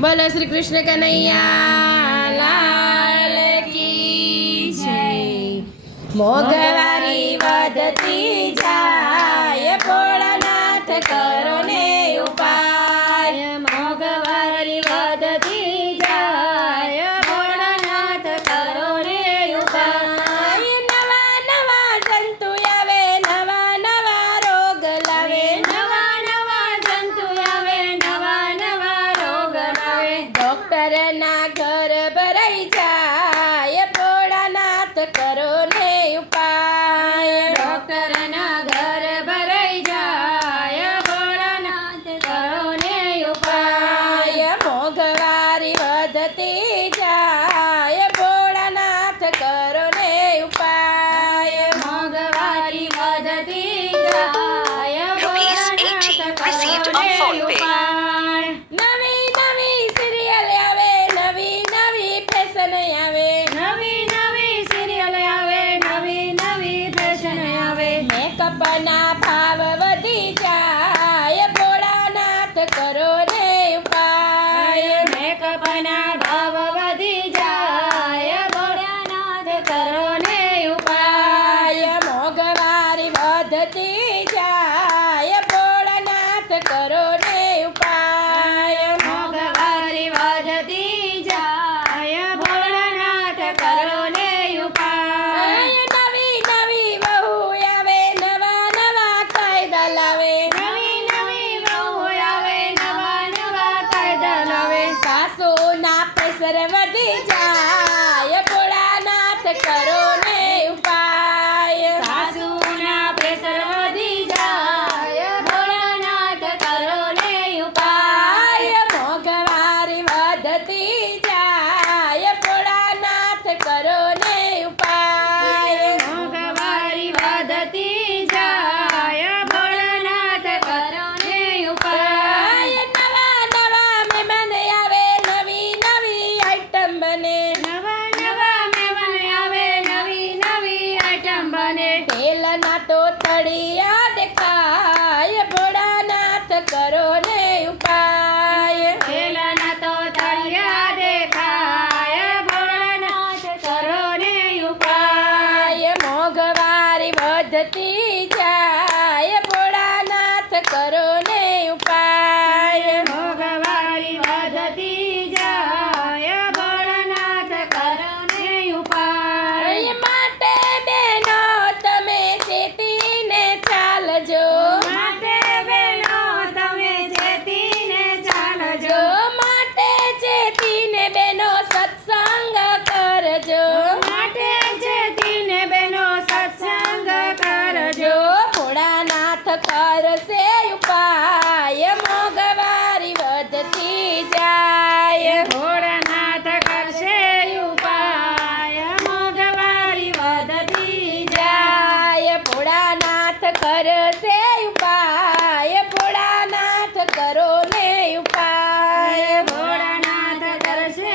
बोलो श्री कृष्ण कन्हैया लाल की जय। मोघवारी वधती जाय भोळानाथ करो ने उपाय। मोघवारी वधती जाय भोळानाथ करो ने उपाय। नवा नवा जंतु आवे नवा नवा रोग लावे। नवा नवा जंतु आवे नवा नवा रोग लावे। डॉक्टर ना घर भराई जाय भोळानाथ करो ने उपाय। डॉक्टर ना घर भराई जाय भोळानाथ करो ने उपाय। मोघवारी वधती जाय भोळानाथ करो ने उपाय। मोघवारी वधती जाय ₹18 received on PhonePe. Navi Navi serial आवे नवी नवी फैशन आवे। नवी नवी सिरियल आवे नवी नवी फैशन आवे। मेकअप ना भाव वधी जाय भोळानाथ करो ने उपाय। मेकअप ना भाव वधी जाय भोळानाथ करो ने उपाय। मोघवारी वधती जाय भोळानाथ करो ने उपाय। मोघवारी वधती जाय भोळानाथ करो ने उपाय। नवी नवी वहू आवे नवा नवा कायदा लावे। नवी नवी वहू आवे नवा नवा कायदा लावे। सासू ना प्रेशर वधी जाय भोळानाथ करो ने उपाय। सासू ना प्रेशर वधी जाय भोळानाथ करो ने उपाय। मोघवारी वधती जाय भोळानाथ करो ने उपाय। मोघवारी वधती जाय भोळानाथ करो ने उपाय। नवा नवा मेहमान आवे नवी नवी आइटम बने। नवा नवा मेहमान आवे नवी नवी आइटम बने। तेल ना तो तड़िया देखाय भोळानाथ करो ने उपाय। तेल ना तो तड़िया देखाय भोळानाथ करो ने उपाय। मोघवारी वधती जाय भोळानाथ करो ने उपाय। मोघवारी वधती जाय भोळानाथ करो ने उपाय। માટે બેનો તમે ચેતીને ચાલજો। માટે બેનો તમે ચેતીને ચાલજો। માટે ચેતીને બેનો સત્સંગ કરજો। માટે ચેતીને બેનો સત્સંગ કરજો। ભોળાનાથ કરશે ઉપાય મોઘવારી વધતી જાય। ભોળાનાથ કરશે ઉપાય મોઘવારી વધતી જાય। ભોળાનાથ કરશે ઉપાય ભોળાનાથ કરો ને ઉપાય। ભોળાનાથ કરશે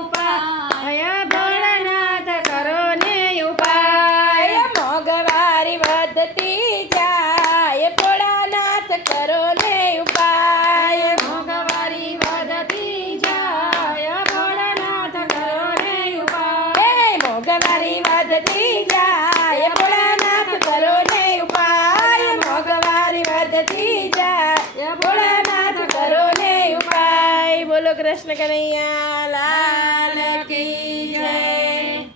ઉપાય ભોળાનાથ કરો ને ઉપાય। મોઘવારી વધતી જાય ભોળાનાથ કરો ને ઉપાય। મોઘવારી વધતી જાય ભોળાનાથ કરો ને ઉપાય। મોઘવારી વધતી જાય ભોળાનાથ કરો ને ઉપાય। મોઘવારી વધતી જાય ભોળાનાથ કરો ને ઉપાય। બોલો કૃષ્ણ કનૈયા લાલ की जय।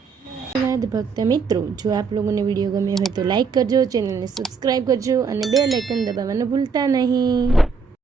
ધન્યવાદ ભક્ત મિત્રો, જો આપ લોકોને વિડીયો ગમ્યો હોય તો લાઈક કરજો, ચેનલને સબસ્ક્રાઈબ કરજો અને બેલ આઇકન દબાવવાનું ભૂલતા નહીં।